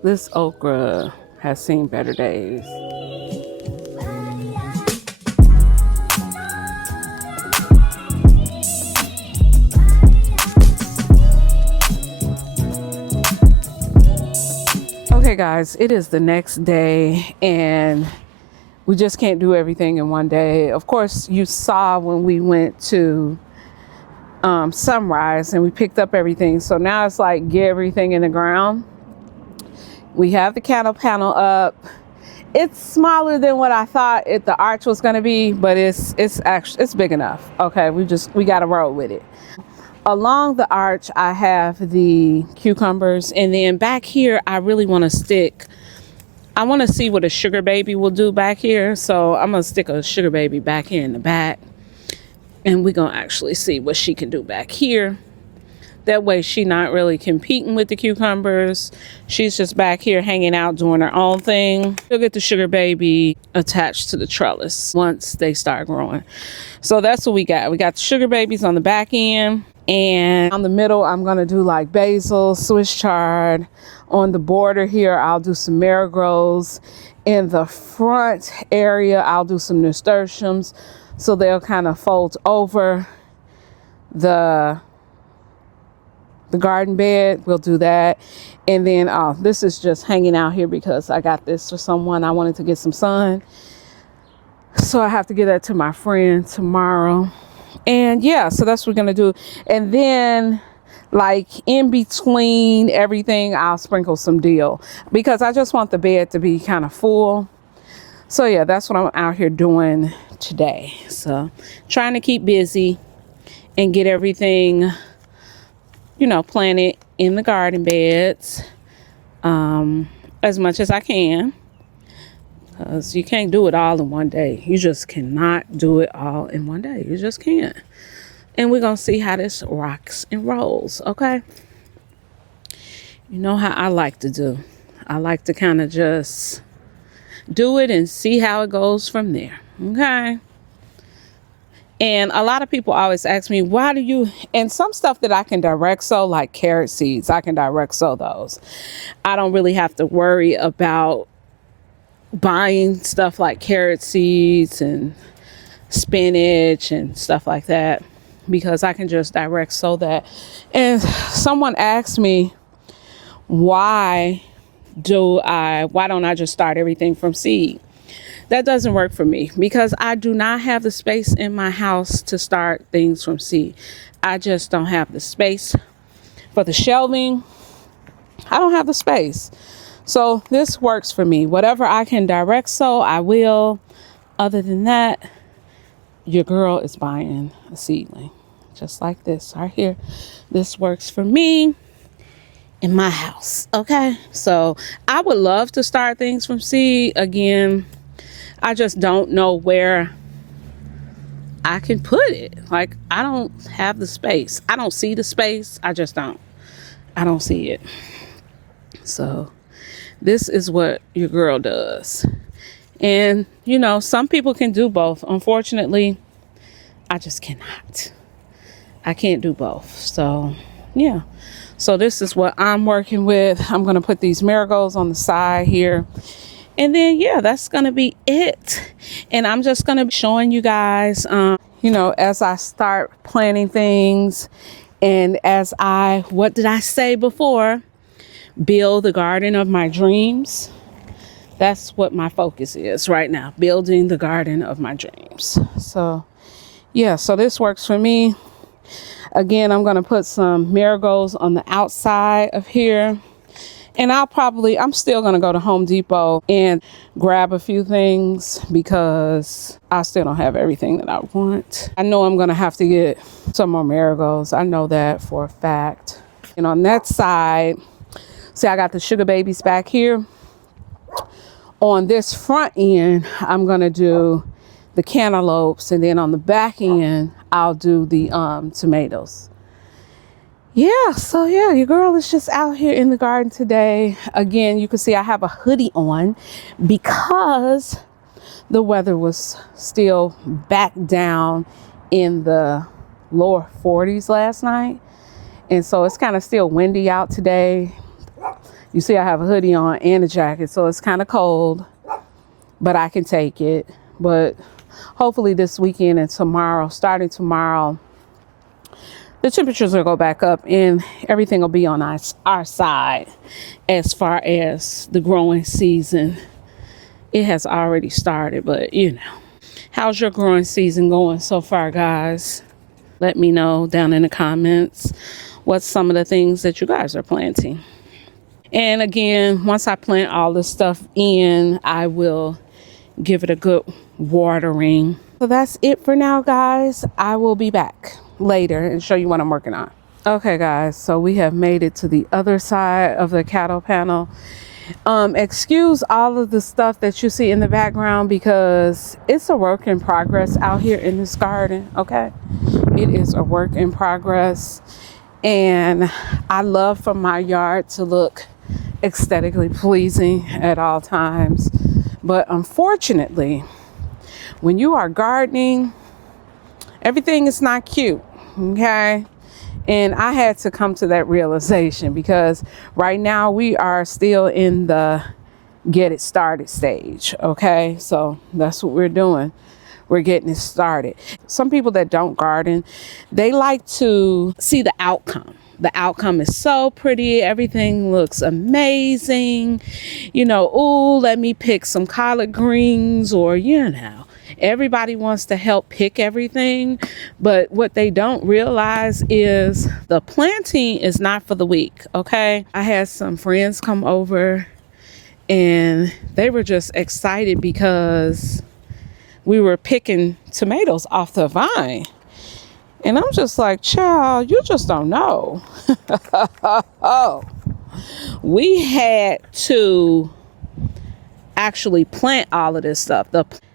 This okra has seen better days. Okay guys, it is the next day and we just can't do everything in one day. Of course, you saw when we went to Sunrise and we picked up everything. So now it's like get everything in the ground. We have the cattle panel up. It's smaller than what I thought the arch was going to be, but it's big enough. Okay, we got to roll with it. Along the arch, I have the cucumbers, and then back here, I really want to stick. I want to see what a sugar baby will do back here, so I'm gonna stick a sugar baby back here in the back, and we're gonna actually see what she can do back here. That way she's not really competing with the cucumbers. She's just back here hanging out doing her own thing. She'll get the sugar baby attached to the trellis once they start growing. So that's what we got. We got the sugar babies on the back end, and on the middle I'm gonna do like basil, Swiss chard. On the border here I'll do some marigolds. In the front area I'll do some nasturtiums, so they'll kind of fold over the garden bed. We'll do that. And then this is just hanging out here because I got this for someone. I wanted to get some sun, so I have to give that to my friend tomorrow. And yeah, so that's what we're gonna do. And then like in between everything I'll sprinkle some dill because I just want the bed to be kind of full. So yeah, that's what I'm out here doing today. So trying to keep busy and get everything, you know, planted in the garden beds as much as I can, because you can't do it all in one day. You just cannot do it all in one day. You just can't. And we're gonna see how this rocks and rolls, okay? You know how I like to do. I like to kind of just do it and see how it goes from there, okay? And a lot of people always ask me, why do you, and some stuff that I can direct sow, like carrot seeds, I can direct sow those. I don't really have to worry about buying stuff like carrot seeds and spinach and stuff like that, because I can just direct sow that. And someone asked me, why don't I just start everything from seed? That doesn't work for me because I do not have the space in my house to start things from seed. I just don't have the space for the shelving. I don't have the space. So this works for me. Whatever I can direct sow, I will. Other than that, your girl is buying a seedling. Just like this right here. This works for me in my house. Okay. So I would love to start things from seed. Again, I just don't know where I can put it. Like, I don't have the space. I don't see the space. I just don't. I don't see it. So this is what your girl does. And, you know, some people can do both. Unfortunately, I just cannot. I can't do both. So, yeah. So this is what I'm working with. I'm going to put these marigolds on the side here. And then, yeah, that's going to be it. And I'm just going to be showing you guys, you know, as I start planning things and as what did I say before? Build the garden of my dreams. That's what my focus is right now, building the garden of my dreams. So, yeah, so this works for me. Again, I'm going to put some marigolds on the outside of here. And I'm still going to go to Home Depot and grab a few things because I still don't have everything that I want. I know I'm going to have to get some more marigolds. I know that for a fact. And on that side, see, I got the sugar babies back here. On this front end, I'm going to do the cantaloupes. And then on the back end, I'll do the tomatoes. Yeah, so yeah, your girl is just out here in the garden today. Again, you can see I have a hoodie on because the weather was still back down in the lower 40s last night. And so it's kind of still windy out today. You see I have a hoodie on and a jacket, so it's kind of cold, but I can take it. But hopefully this weekend and tomorrow, starting tomorrow, the temperatures will go back up and everything will be on our side as far as the growing season. It has already started, but you know. How's your growing season going so far, guys? Let me know down in the comments what's some of the things that you guys are planting. And again, once I plant all this stuff in, I will give it a good watering. So that's it for now, guys. I will be back later and show you what I'm working on. Okay, guys, so we have made it to the other side of the cattle panel. Excuse all of the stuff that you see in the background because it's a work in progress out here in this garden. Okay, it is a work in progress, and I love for my yard to look aesthetically pleasing at all times. But unfortunately, when you are gardening, everything is not cute. Okay. And I had to come to that realization because right now we are still in the get it started stage. Okay, so that's what we're doing. We're getting it started. Some people that don't garden, they like to see the outcome. The outcome is so pretty. Everything looks amazing. You know, ooh, let me pick some collard greens, or, you know, everybody wants to help pick everything, but what they don't realize is the planting is not for the weak. Okay, I had some friends come over and they were just excited because we were picking tomatoes off the vine, and I'm just like, child, you just don't know. Oh, we had to actually plant all of this stuff.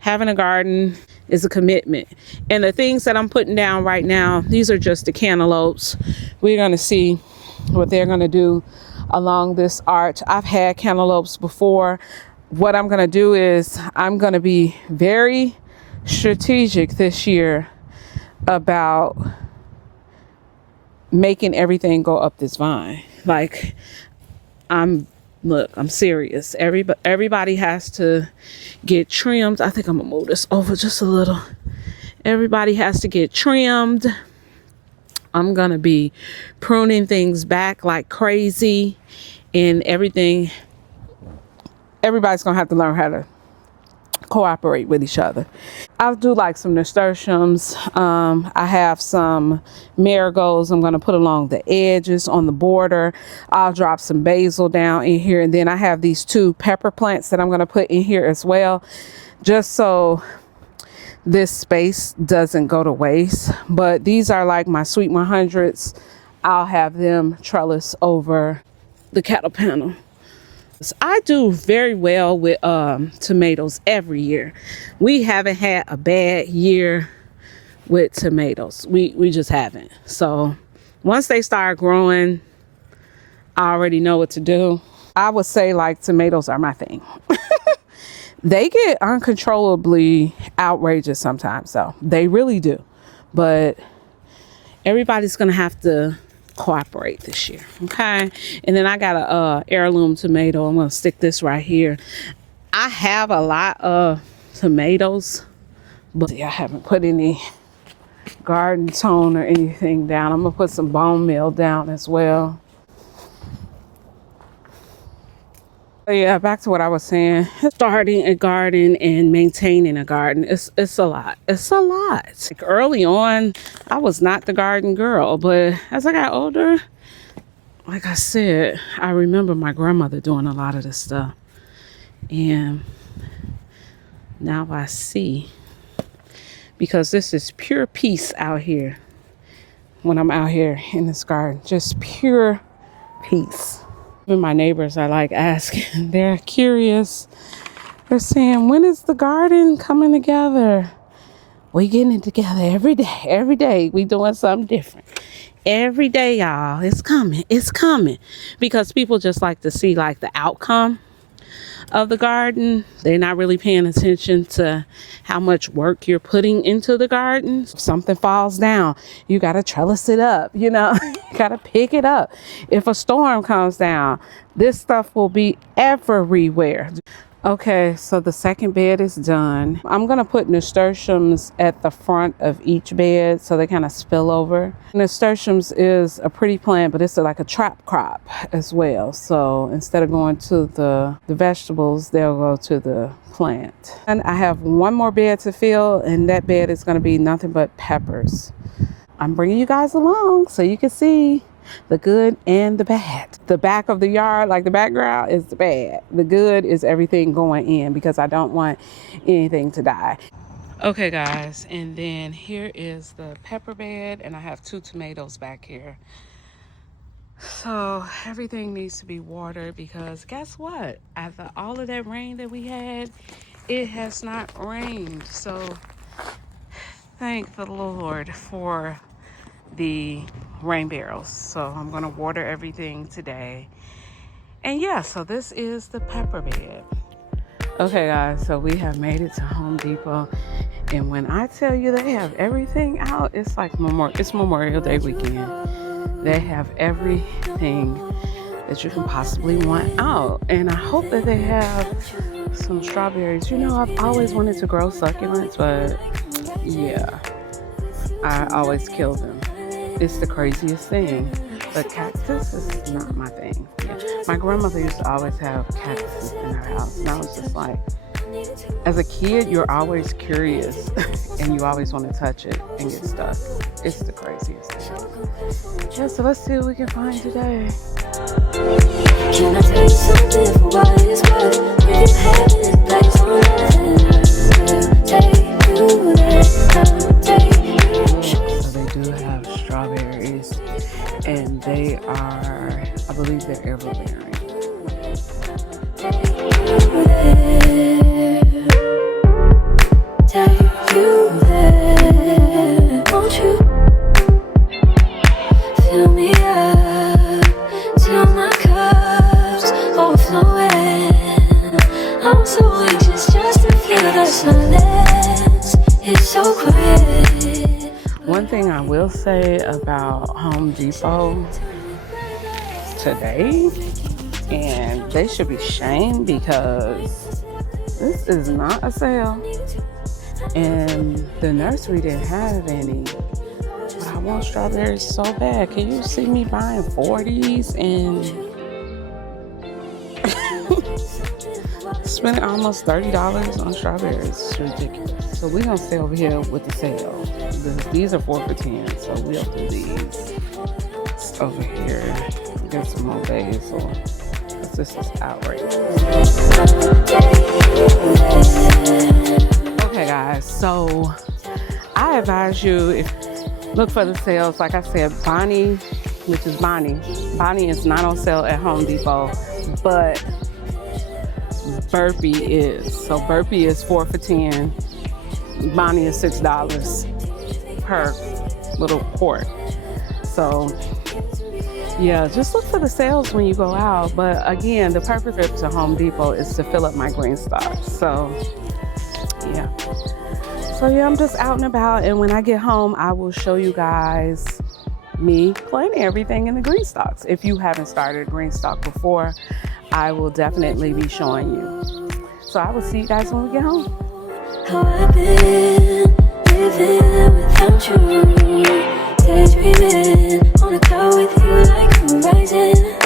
Having a garden is a commitment. And the things that I'm putting down right now, these are just the cantaloupes. We're going to see what they're going to do along this arch. I've had cantaloupes before. What I'm going to do is I'm going to be very strategic this year about making everything go up this vine. Like, Look, I'm serious. Everybody has to get trimmed. I think I'm gonna move this over just a little. Everybody has to get trimmed. I'm gonna be pruning things back like crazy, and everybody's gonna have to learn how to cooperate with each other. I'll do like some nasturtiums. I have some marigolds I'm going to put along the edges on the border. I'll drop some basil down in here, and then I have these 2 pepper plants that I'm going to put in here as well, just so this space doesn't go to waste. But these are like my sweet 100s. I'll have them trellis over the cattle panel. I do very well with tomatoes every year. We haven't had a bad year with tomatoes. We just haven't. So once they start growing, I already know what to do. I would say like tomatoes are my thing. They get uncontrollably outrageous sometimes, though. They really do. But everybody's going to have to cooperate this year. Okay. And then I got a heirloom tomato. I'm going to stick this right here. I have a lot of tomatoes, but I haven't put any garden tone or anything down. I'm going to put some bone meal down as well. Yeah, back to what I was saying. Starting a garden and maintaining a garden, it's a lot. It's a lot. Like early on, I was not the garden girl, but as I got older, like I said, I remember my grandmother doing a lot of this stuff. And now I see, because this is pure peace out here when I'm out here in this garden, just pure peace. Even my neighbors are like asking, they're curious. They're saying, when is the garden coming together? We getting it together every day. Every day we doing something different. Every day, y'all, it's coming. It's coming. Because people just like to see like the outcome. of the garden. They're not really paying attention to how much work you're putting into the garden. If something falls down, you got to trellis it up, you know, you got to pick it up. If a storm comes down, this stuff will be everywhere. Okay, so the second bed is done. I'm gonna put nasturtiums at the front of each bed so they kind of spill over. Nasturtiums is a pretty plant, but it's like a trap crop as well. So instead of going to the vegetables, they'll go to the plant. And I have one more bed to fill, and that bed is gonna be nothing but peppers. I'm bringing you guys along so you can see the good and the bad. The back of the yard, like the background, is the bad. The good is everything going in because I don't want anything to die. Okay guys, and then here is the pepper bed, and I have 2 tomatoes back here. So everything needs to be watered because guess what? After all of that rain that we had, it has not rained. So thank the Lord for the rain barrels. So I'm gonna water everything today. And yeah, so this is the pepper bed. Okay guys, so we have made it to Home Depot, and when I tell you they have everything out, it's like it's Memorial Day weekend. They have everything that you can possibly want out, and I hope that they have some strawberries. You know, I've always wanted to grow succulents, but yeah, I always kill them. It's the craziest thing, but cactus is not my thing. Yeah. My grandmother used to always have cactus in her house, and I was just like, as a kid, you're always curious and you always want to touch it and get stuck. It's the craziest thing. Yeah, so let's see what we can find today. Can I tell you something for what it's worth? When you have this place on earth, take you there, I'll take you. So they do have strawberries, and they are, I believe they're everbearing. Take you there, won't you? Fill me up till my cup's overflowing. I'm so anxious just to feel the silence. It's so quiet. One thing I will say about Home Depot today, and they should be shamed because this is not a sale, and the nursery didn't have any, but I want strawberries so bad. Can you see me buying 40s and spending almost $30 on strawberries? It's ridiculous. So we're gonna stay over here with the sale. These are 4 for $10, so we'll do these over here. Get some more basil. This is outrageous. Okay guys, so I advise you, if look for the sales. Like I said, Bonnie, which is Bonnie is not on sale at Home Depot, but Burpee is. So Burpee is 4 for $10. Bonnie is $6 per little quart. So yeah, just look for the sales when you go out. But again, the purpose trip to Home Depot is to fill up my green stocks. So yeah. So yeah, I'm just out and about, and when I get home, I will show you guys me planting everything in the green stocks. If you haven't started a green stock before, I will definitely be showing you. So I will see you guys when we get home. How I've been living without you, daydreaming on a cloud with you like a horizon.